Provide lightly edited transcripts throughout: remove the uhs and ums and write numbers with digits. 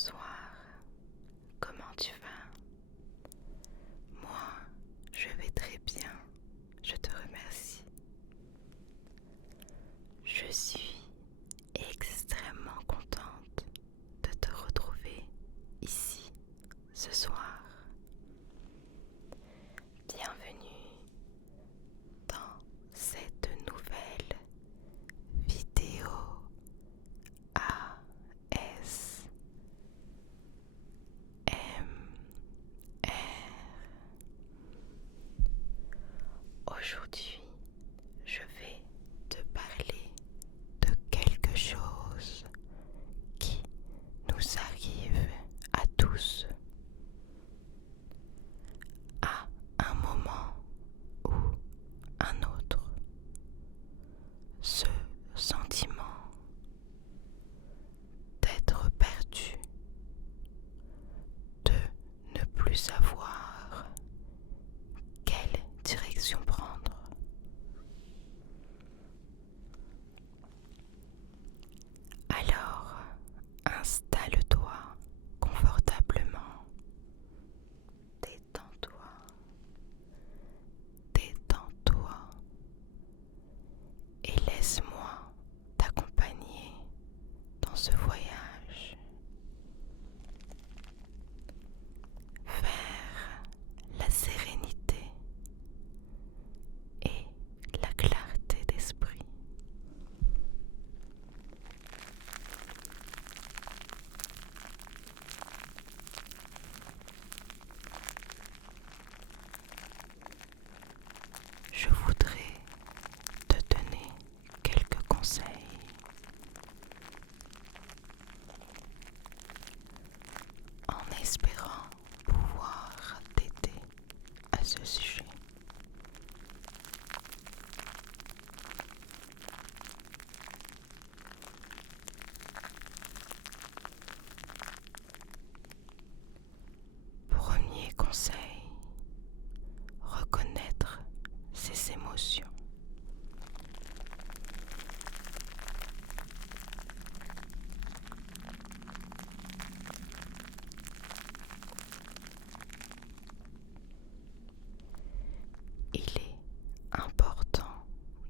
Bonsoir, comment tu vas? Moi, je vais très bien, je te remercie. Je suis extrêmement contente de te retrouver ici ce soir. Bienvenue dans cette nouvelle vidéo ASMR. Aujourd'hui, je vais te parler de quelque chose qui nous arrive à tous à un moment ou un autre. Ce sentiment d'être perdu, de ne plus savoir quelle direction prendre. Alors, installe-toi confortablement, détends-toi, détends-toi et laisse-moi t'accompagner dans ce voyage vers la sérénité et la clarté d'esprit. Je voudrais te donner quelques conseils en espérant pouvoir t'aider à ce sujet. Premier conseil, reconnaître ses émotions. Il est important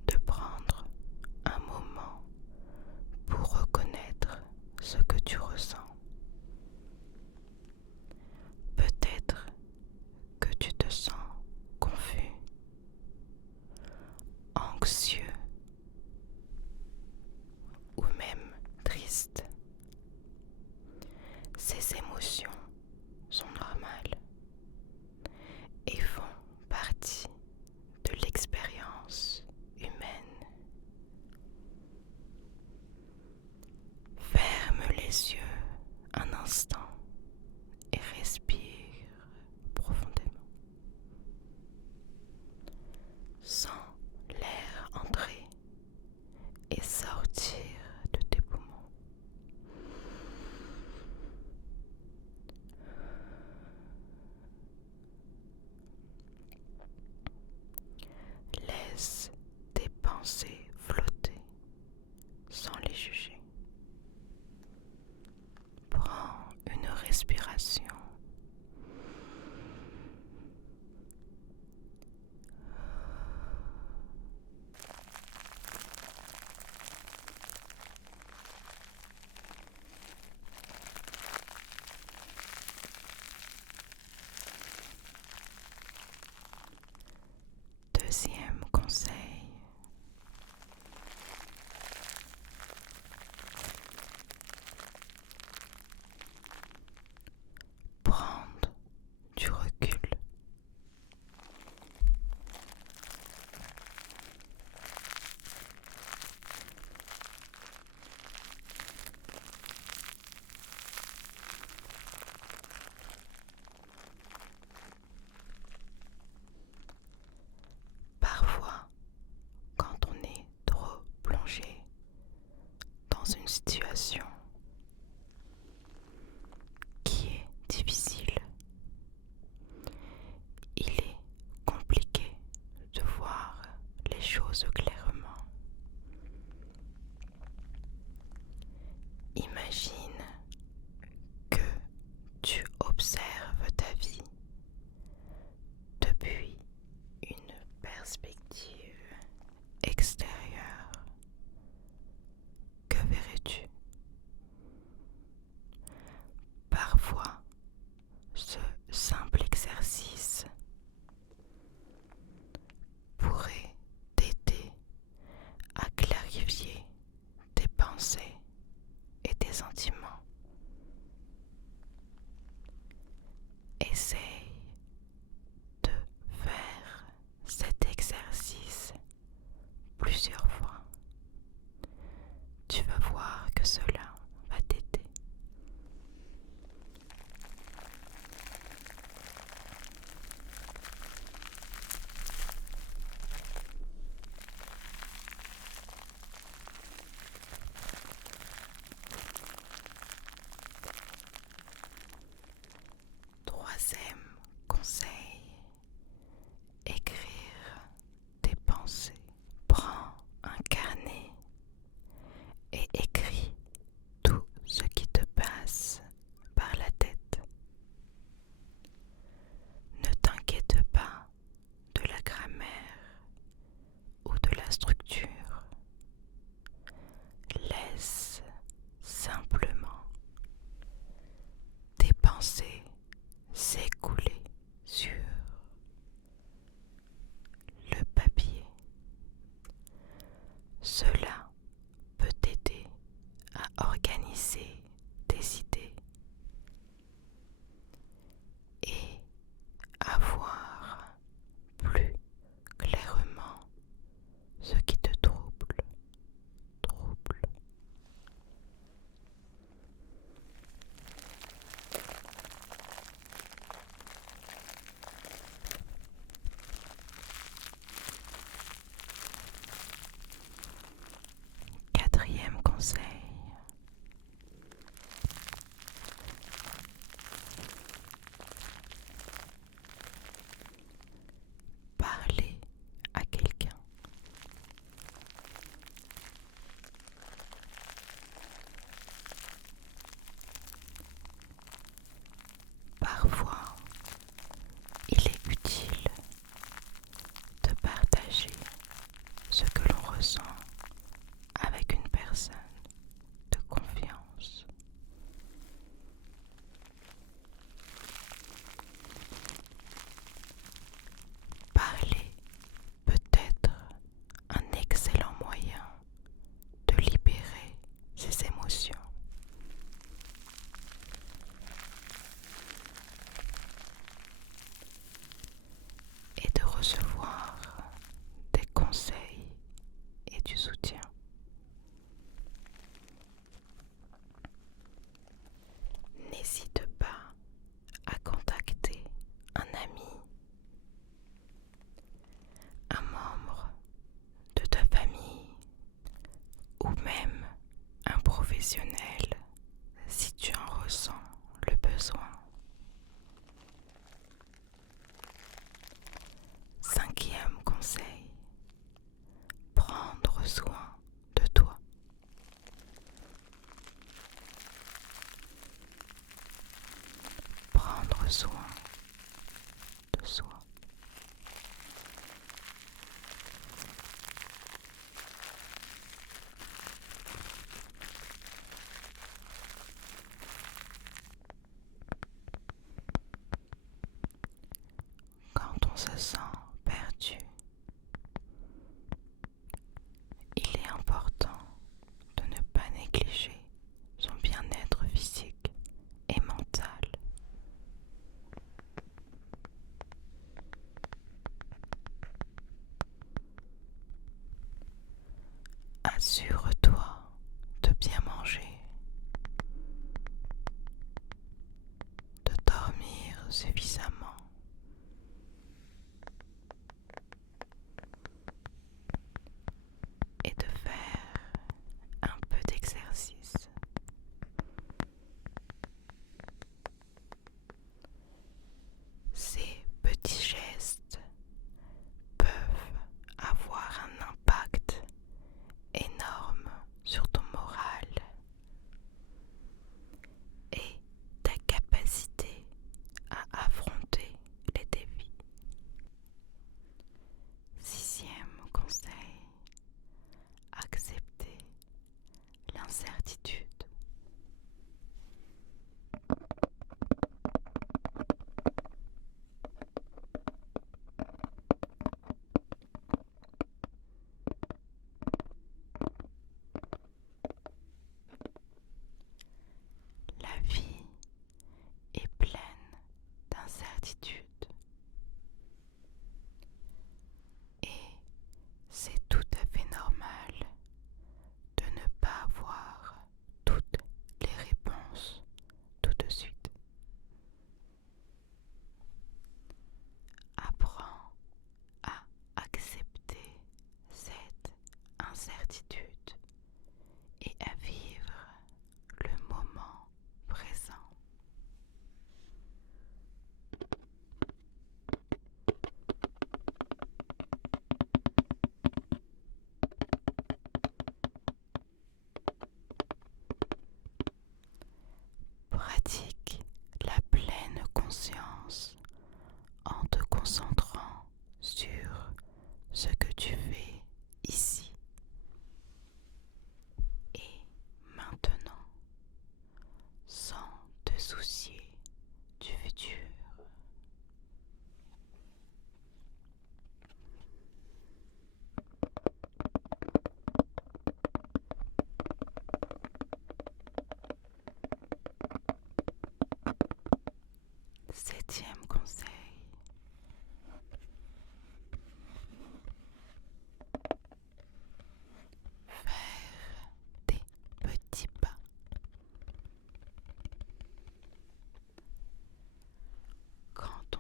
de prendre un moment pour reconnaître ce que tu ressens. Peut-être que tu te sens confus, anxieux ou même triste. Ces émotions sont normales et font partie de l'expérience humaine. Ferme les yeux un instant et respire profondément. Sens l'air entrer et sortir de tes poumons. Laisse tes pensées flotter sans les juger. Prends une respiration. Deuxième conseil, tu observes ta vie depuis une perspective extérieure, que verrais-tu? Parfois, ce simple exercice pourrait t'aider à clarifier tes pensées et tes sentiments. Essaye de faire cet exercice plusieurs fois. Tu vas voir que cela va t'aider. Troisième conseil, écrire tes pensées. Prends un carnet et écris tout ce qui te passe par la tête. Ne t'inquiète pas de la grammaire ou de la structure. Laisse simplement tes pensées s'écouler sur le papier. Cela peut t'aider à organiser tes idées et à voir plus clairement ce qui te trouble. Quatrième conseil, parler à quelqu'un. Parfois, il est utile de partager ce que l'on ressent avec une personne de confiance. Parler peut être un excellent moyen de libérer ses émotions. Et de recevoir des conseils et du soutien. N'hésite pas à contacter un ami, un membre de ta famille ou même un professionnel si tu en ressens le besoin. Cinquième conseil, prendre soin de toi. Prendre soin de soi. Quand on se sent perdu, il est important de ne pas négliger son bien-être physique et mental. Assure-toi de bien manger, de dormir suffisamment et de faire un peu d'exercice. Ces petits gestes peuvent avoir un impact énorme sur ton moral et ta capacité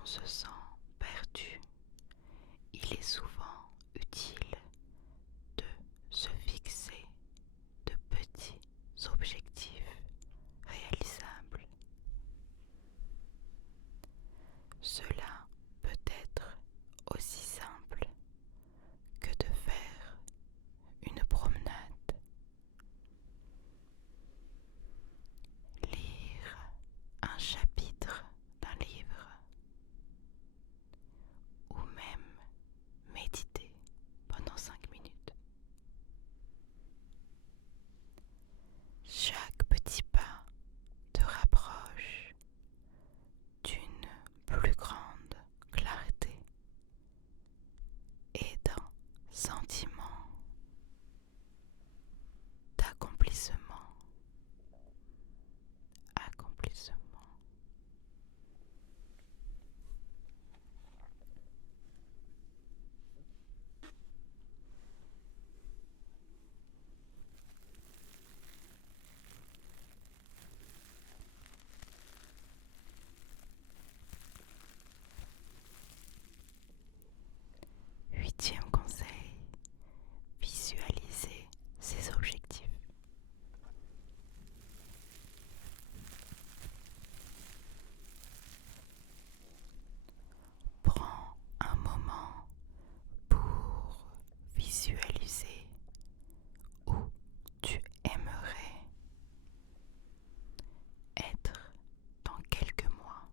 se sent perdu, il est souvent utile de se fixer de petits objectifs réalisables. Cela peut être aussi simple que de faire une promenade, lire un chapitre d'un livre ou même méditer pendant 5 minutes. Chaque petit pas te rapproche d'une plus grande clarté et d'un sentiment d'accomplissement. Accomplissement. 8e conseil, visualiser ses objectifs. Prends un moment pour visualiser où tu aimerais être dans quelques mois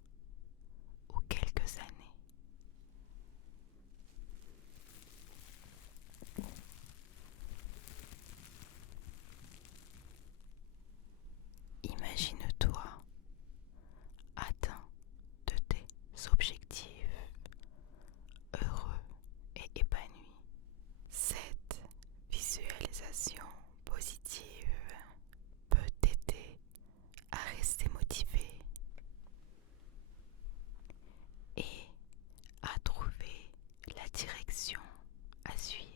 ou quelques années. Imagine-toi atteint de tes objectifs, heureux et épanoui. Cette visualisation positive peut t'aider à rester motivé et à trouver la direction à suivre.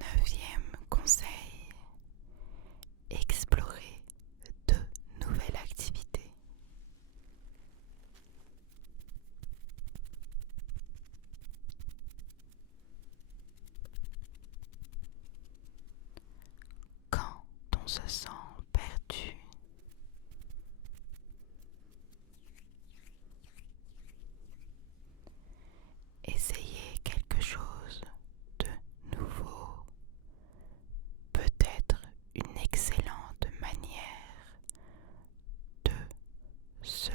9e conseil, explorer de nouvelles activités. Quand on se sent perdu, essayer quelque chose de nouveau peut être une excellente manière de se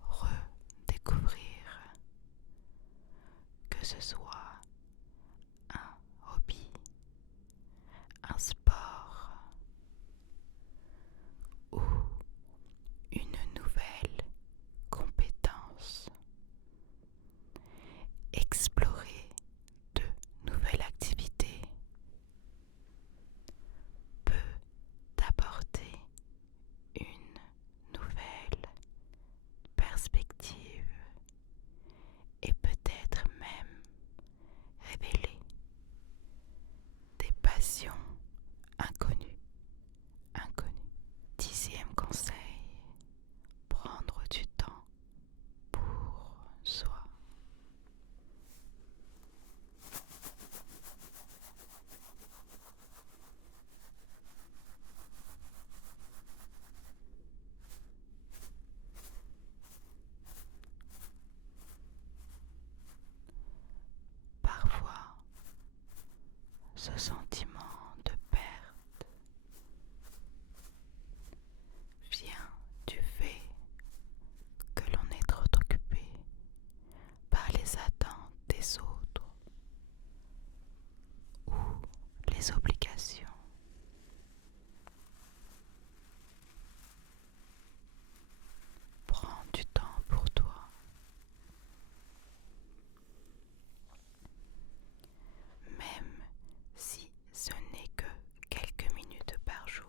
redécouvrir, que ce soit un hobby, un sport ou une nouvelle compétence. Explorer de nouvelles activités peut t'apporter une nouvelle perspective et peut-être même révéler des passions inconnues. 10e conseil, prendre du temps pour soi. Parfois, ce sentiment de perte vient du fait que l'on est trop occupé par les attentes des autres ou les obligations. Prends du temps pour toi. Même si ce n'est que quelques minutes par jour.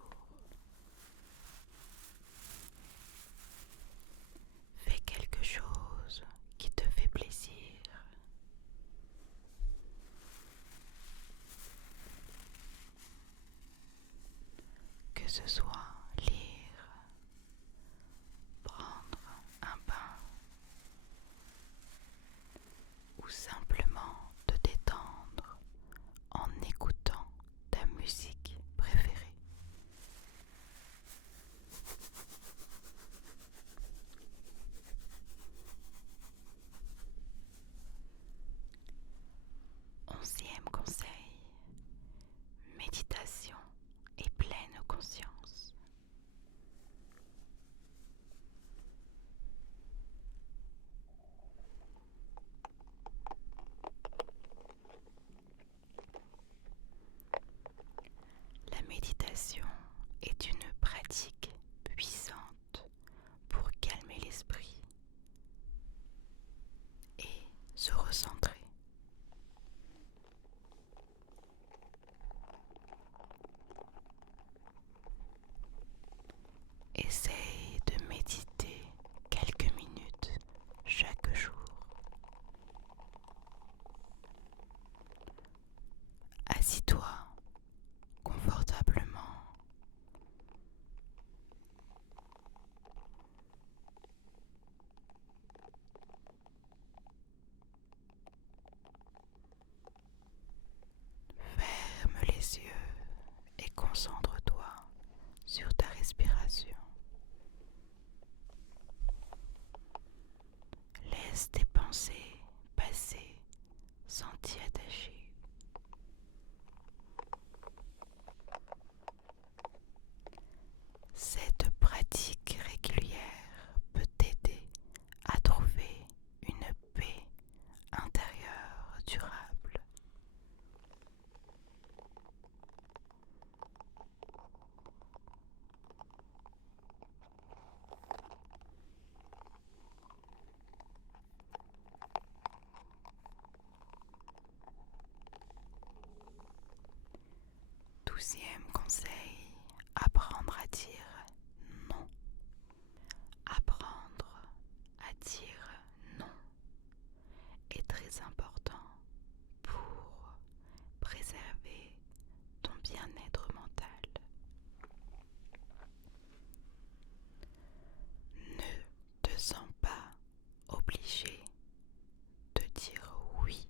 Fais quelque chose qui te fait plaisir. que ce soit lire, prendre un bain ou simplement te détendre en écoutant ta musique préférée. Onzième conseil, méditation et pleine conscience. La méditation est une pratique puissante pour calmer l'esprit et se recentrer. Essaye de méditer quelques minutes chaque jour. Assis-toi confortablement. Ferme les yeux et concentre-toi sur ta respiration. Laisse tes pensées passer sans t'y attacher. Cette pratique régulière peut t'aider à trouver une paix intérieure durable. Douzième conseil, apprendre à dire non. Apprendre à dire non est très important pour préserver ton bien-être mental. Ne te sens pas obligé de dire oui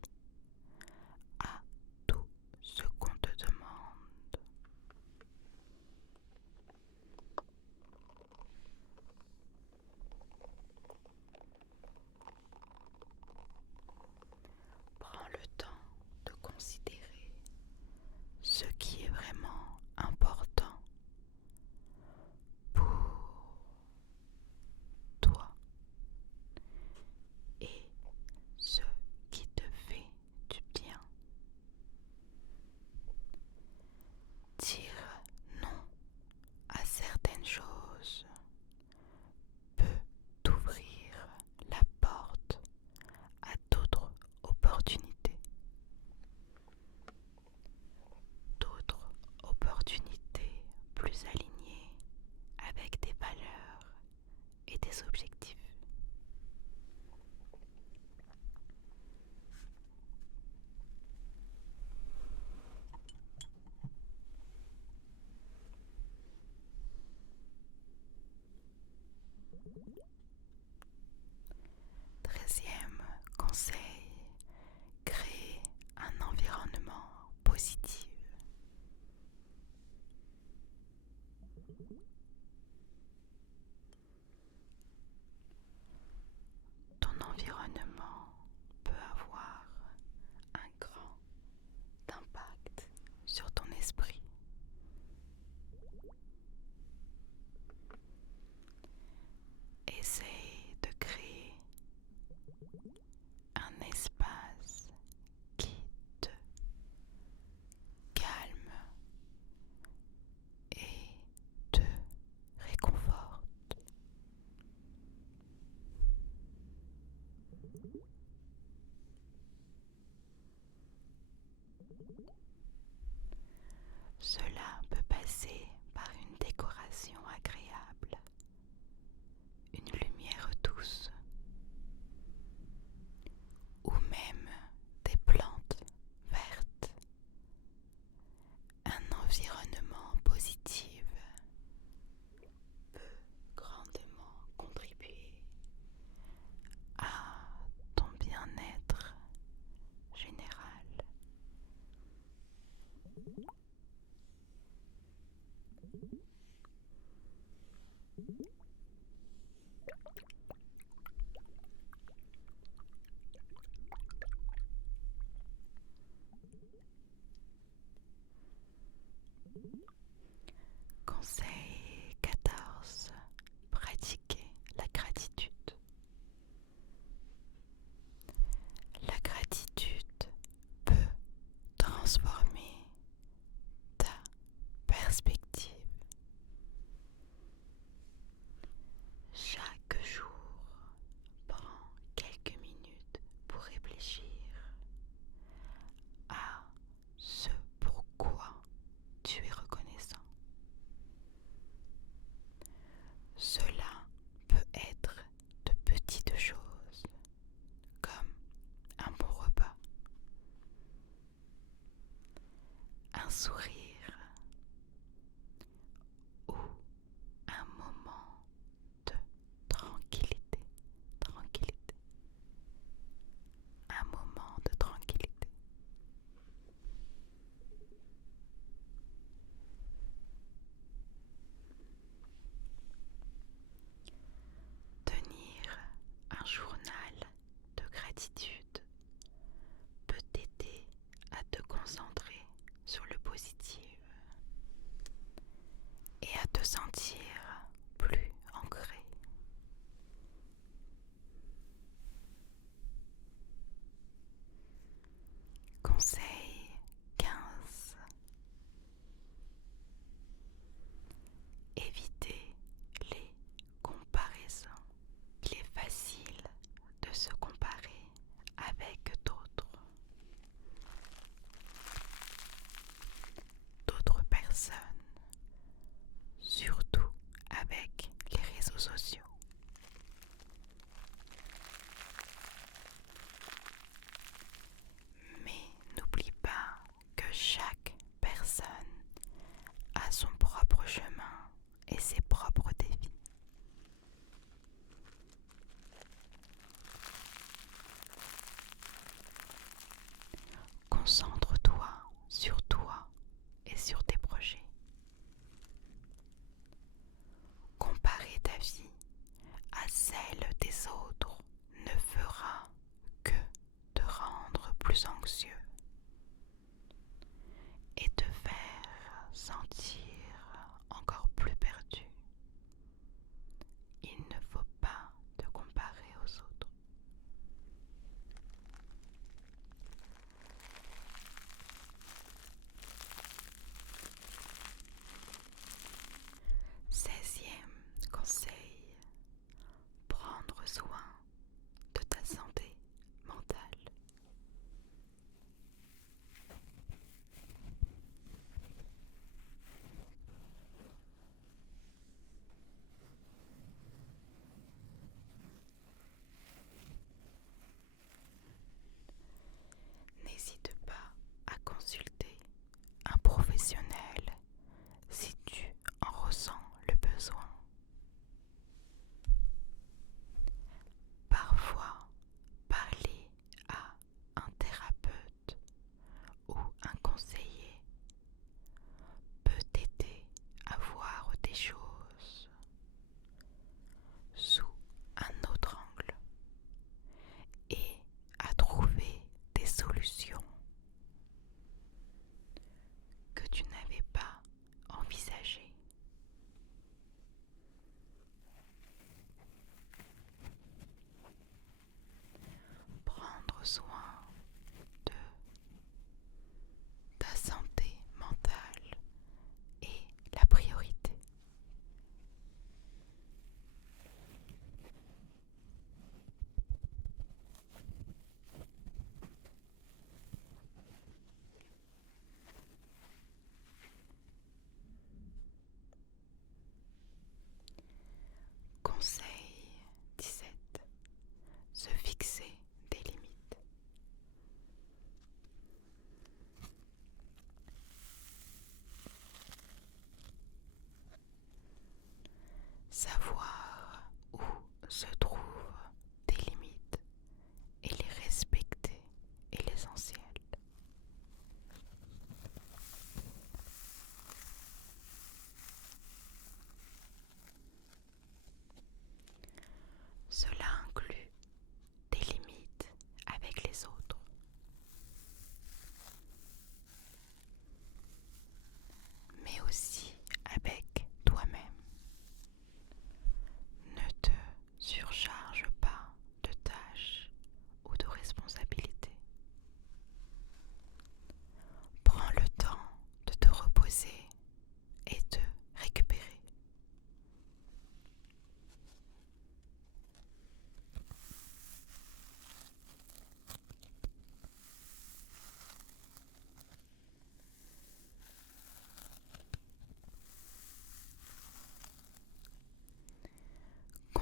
à tout ce qu'on te demande. Prends le temps de considérer ce qui est vraiment transformer ta perspective. Chaque jour, prends quelques minutes pour réfléchir à ce pourquoi tu es reconnaissant. Cela peut être de petites choses, comme un bon repas, un sourire ou un moment de tranquillité, un moment de tranquillité. Tenir un journal de gratitude peut t'aider à te concentrer sur le positif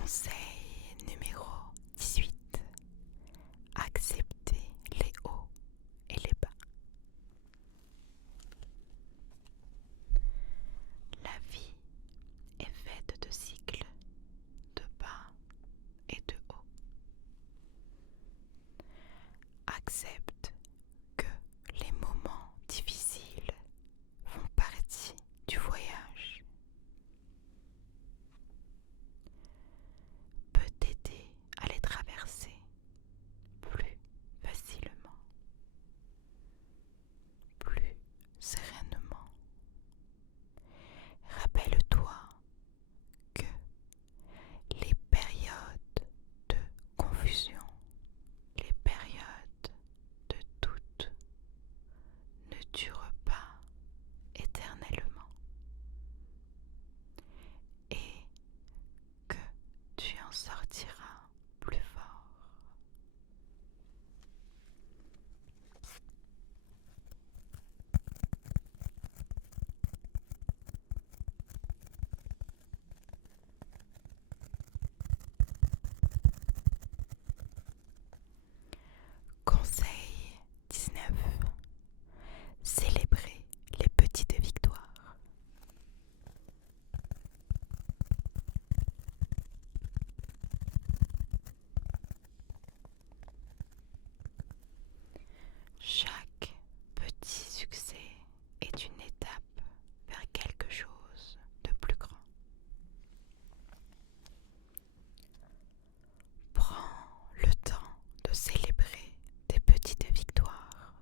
Conseil numéro 18. Accepter les hauts et les bas. La vie est faite de cycles, de bas et de hauts. Accepte que les moments difficiles font partie du voyage. Peut t'aider à les traverser plus facilement, plus sereinement. Rappelle-toi que les périodes de confusion, les périodes de doute ne durent pas éternellement et que tu en sortiras plus fort. Conseil 19. Célébrer les petites victoires. Chaque petit succès est une étape vers quelque chose de plus grand. Prends le temps de célébrer tes petites victoires.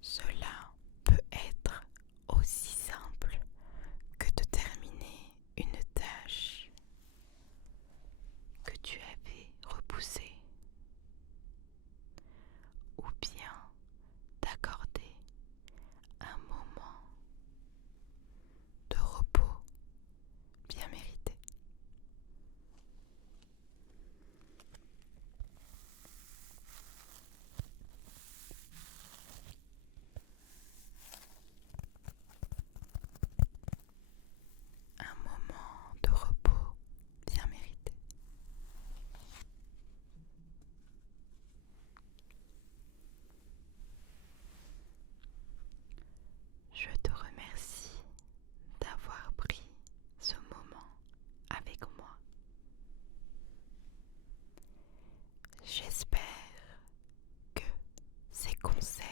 Cela peut être aussi simple que de terminer une tâche que tu avais repoussée, ou bien d'accorder un moment de repos bien mérité. Un moment de repos bien mérité. Je te remercie d'avoir pris ce moment avec moi. J'espère que ces conseils